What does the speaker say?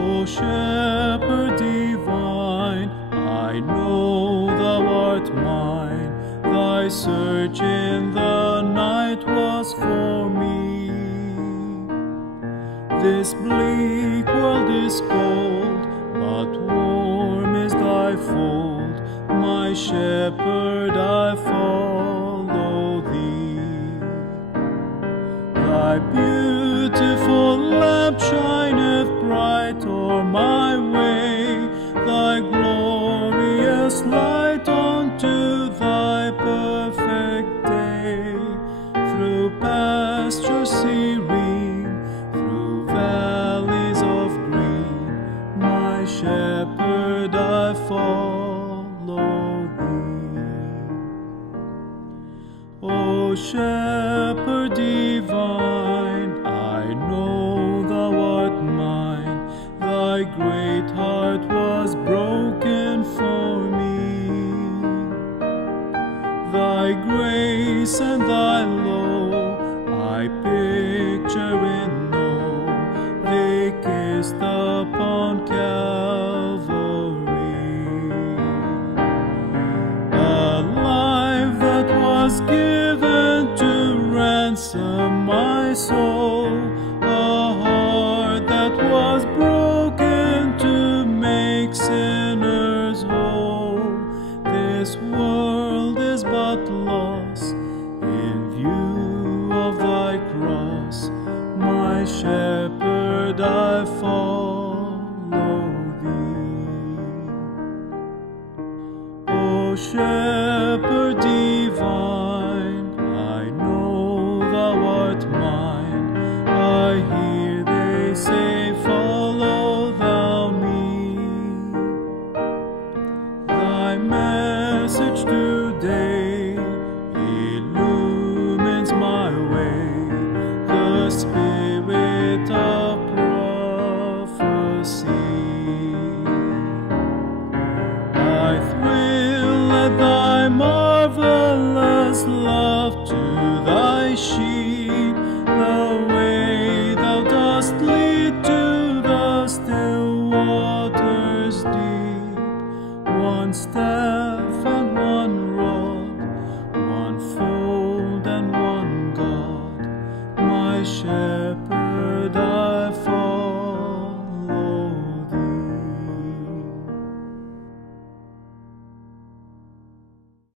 O Shepherd divine, I know thou art mine. Thy search in the night was for me. This bleak world is cold, but warm is thy fold. My Shepherd, I follow thee. Thy beautiful lamp shineth bright o'er my way, thy glorious light unto thy perfect day. Through pastures serene, through valleys of green, my Shepherd, I follow thee. O Shepherd divine, I know thou art mine. Thy great heart was broken for me. Thy grace and thy love I picture and know. They kissed upon Calvary. A life that was given to ransom my soul, a heart that was broken to make sinners whole. This world is but loss in view of thy cross. My Shepherd, I follow thee. O Shepherd